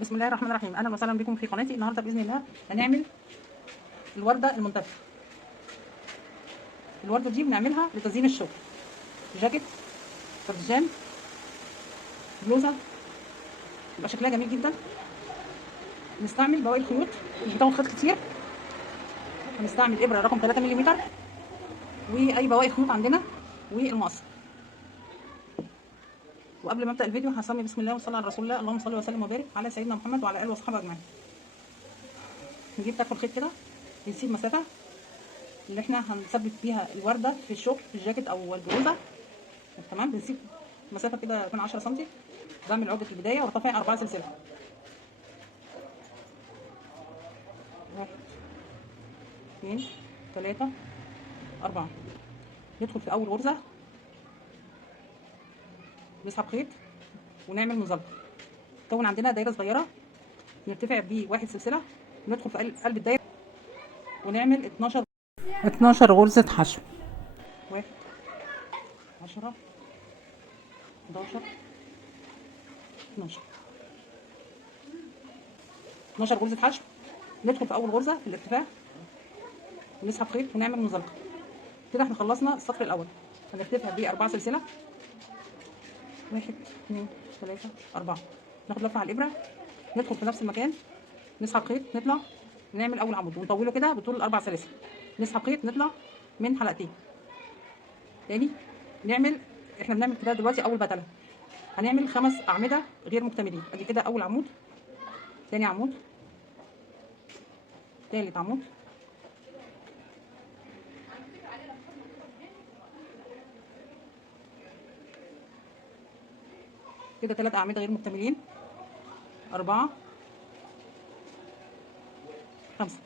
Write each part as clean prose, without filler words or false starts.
بسم الله الرحمن الرحيم. اهلا وسهلا بكم في قناتي. النهارده باذن الله هنعمل الورده المنتفخه. الورده دي بنعملها لتزيين الشغل، جاكيت، كرديجان، بلوزه، يبقى شكلها جميل جدا. نستعمل بواقي الخيوط، مش بتاخد خيط كتير. هنستعمل ابره رقم 3 ملم واي بواقي خيوط عندنا والمقص. وقبل ما ابدا الفيديو هسمي بسم الله وصلي على رسول الله. اللهم صل وسلم وبارك على سيدنا محمد وعلى اله واصحابه اجمعين. نجيب طرف الخيط كده، نسيب مسافه اللي احنا هنثبت بيها الورده في الشغل، في الجاكيت او البلوزه. تمام، بنسيب مسافه كده من 10 سم. بعمل عقده البدايه وارتفع 4 سلسله. 1 2 3 4. ندخل في اول غرزه، نسحب خيط ونعمل مزلقه. تكون عندنا دايره صغيره نرتفع بيه 1 سلسله، ندخل في قلب الدايره ونعمل 12 غرزه حشو. 1 10 11 12 غرزه حشو. ندخل في اول غرزه في الارتفاع ونسحب خيط ونعمل مزلقه. كده احنا خلصنا السطر الاول. هنرتفع بيه 4 سلسله، 1 2 3 4. ناخد لفه على الابره، ندخل في نفس المكان، نسحب خيط، نطلع نعمل اول عمود ونطوله كده بطول الاربع سلاسل. نسحب خيط، نطلع من حلقتين تاني. احنا بنعمل كده دلوقتي اول بتله. هنعمل 5 اعمده غير مكتملين. ادي كده اول عمود، تاني عمود، تالت عمود، كده 3 اعمده غير مكتملين، 4 5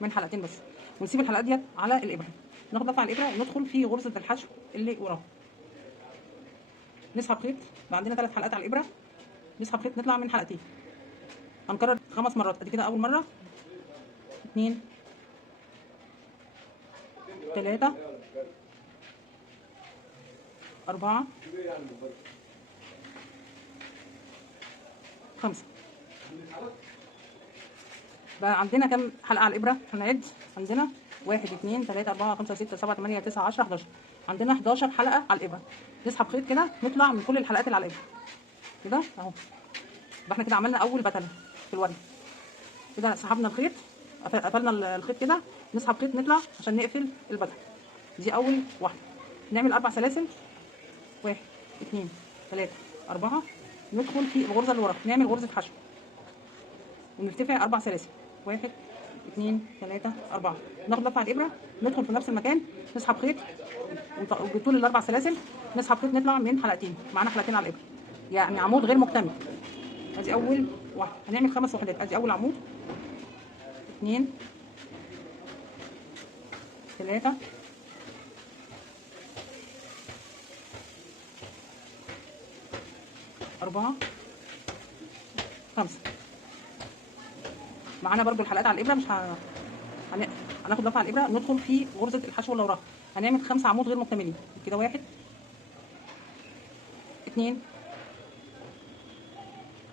من حلقتين بس. ونسيب الحلقات ديت على الابره. ناخد لفه على الابره وندخل في غرزه الحشو اللي وراها. نسحب خيط، بقى عندنا 3 حلقات على الابره. نسحب خيط، نطلع من حلقتين. هنكرر 5 مرات. ادي كده اول مره، 2 3 4 5. بقى عندنا كام حلقه على الابره؟ هنعد. عندنا 1 2 3 4 5 6 7 8 9 10 11. عندنا 11 حلقه على الابره. نسحب خيط كده، نطلع من كل الحلقات اللي على الابره كده اهو. يبقى احنا كده عملنا اول بتله في الورده. كده سحبنا الخيط، قفلنا الخيط كده، نسحب خيط نطلع عشان نقفل البتله. دي اول واحده. نعمل 4 سلاسل، 1 2 3 4. ندخل في الغرزه اللي وراها، نعمل غرزه حشو ونرتفع 4 سلاسل، 1 2 3 4. ناخد لفه على الابره، ندخل في نفس المكان، نسحب خيط وبطول ال4 سلاسل نسحب خيط، نطلع من حلقتين. معانا حلقتين على الابره، يعني عمود غير مكتمل. ادي اول واحده. هنعمل 5 وحدات. ادي اول عمود، 2 3 4 5. معانا برضو الحلقات على الابره. مش هناخد لفه على الابره، ندخل في غرزه الحشو اللي وراها. هنعمل 5 عمود غير مكتملين كده. 1 2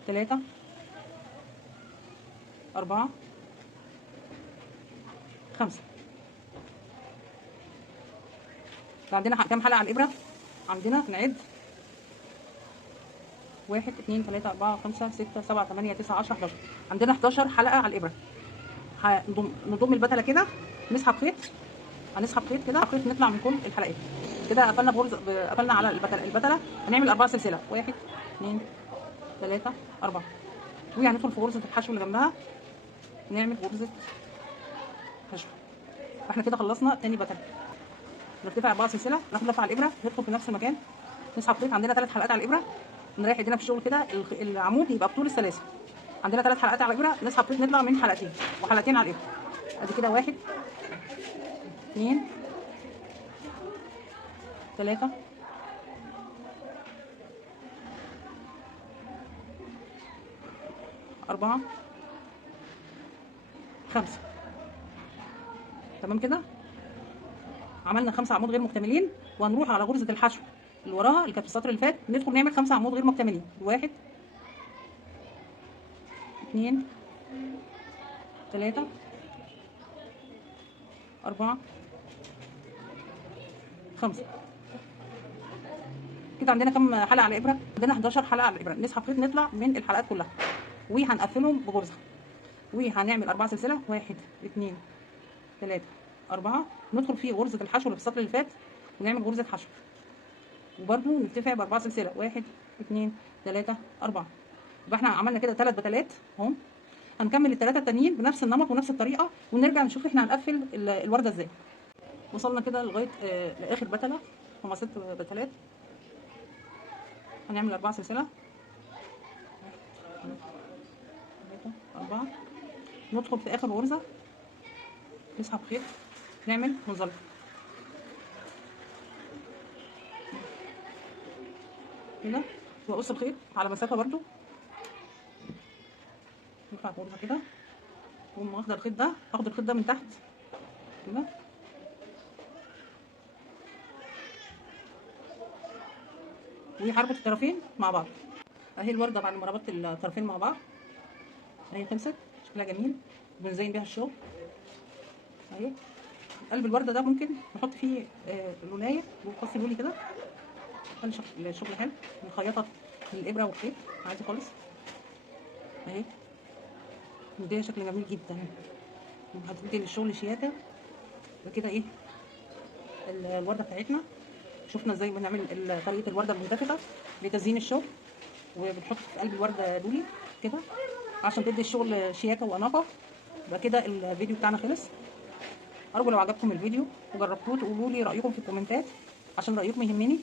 3 4 5. عندنا كام حلقه على الابره؟ عندنا نعد 1 2 3 4 5 6 7 8 9 10 11. عندنا 11 حلقه على الابره. نضم البتله كده، نسحب خيط، هنسحب خيط كده، خيط، نطلع من كل الحلقات كده. قفلنا قفلنا على البتله. هنعمل 4 سلسله، 1 2 3 4. وهندخل في غرزه الحشو اللي جنبها، نعمل غرزه حشو. فاحنا كده خلصنا تاني بتله. نرتفع 4 سلسله، ناخد لفه على الابره، ندخل في نفس المكان، نسحب خيط. عندنا 3 حلقات على الابره. نريح ايدينا في الشغل كده. العمود يبقى بطول السلاسل. عندنا 3 حلقات على الابره، نسحب خيط، نطلع من حلقتين وحلقتين على الابره. ادي كده 1 2 3 4 5. تمام كده عملنا 5 عمود غير مكتملين. وهنروح على غرزه الحشو اللي وراها اللي كانت في السطر اللي فات، ندخل نعمل 5 عمود غير مكتملين. 1 2 3 4 5. كده عندنا كام حلقه على الابره؟ عندنا 11 حلقه على الابره. نسحب خيط نطلع من الحلقات كلها وهنقفلهم بغرزه، وهنعمل 4 سلسله، 1 2 3 4. ندخل في غرزه الحشو اللي في السطر اللي فات ونعمل غرزه حشو، وبرده نرتفع ب4 سلسله، 1 2 3 4. يبقى احنا عملنا كده 3 بتلات اهم. هنكمل الثلاثه التانيين بنفس النمط ونفس الطريقه، ونرجع نشوف احنا هنقفل الورده ازاي. وصلنا كده لغايه لاخر بتله، هما 6 بتلات. هنعمل 4 سلسله، 3 4. ندخل في اخر غرزه، نسحب خيط، نعمل منزلقه كده، واقص الخيط على مسافه برده. نطلع غرزه كده، واقوم واخده الخيط ده، اخد الخيط ده من تحت كده، وهربط الطرفين مع بعض. اهي الورده بعد ما ربطت الطرفين مع بعض اهي خلصت، شكلها جميل، بنزين بيها الشغل اهي. قلب الورده ده ممكن نحط فيه لولايه وقص لولي كده، خلي الشغل حلو. نخيطها بالابره والخيط عادي خالص اهي، مديها شكل جميل جدا، هتدي للشغل شياكه. وكده ايه الورده بتاعتنا. شفنا ازاي بنعمل طريقه الورده المنتفخه لتزيين الشغل، وبنحط في قلب الورده لولي كده عشان تدي الشغل شياكه واناقه. يبقى كده الفيديو بتاعنا خلص. ارجو لو عجبكم الفيديو وجربتوه تقولوا لي رايكم في الكومنتات عشان رايكم يهمني.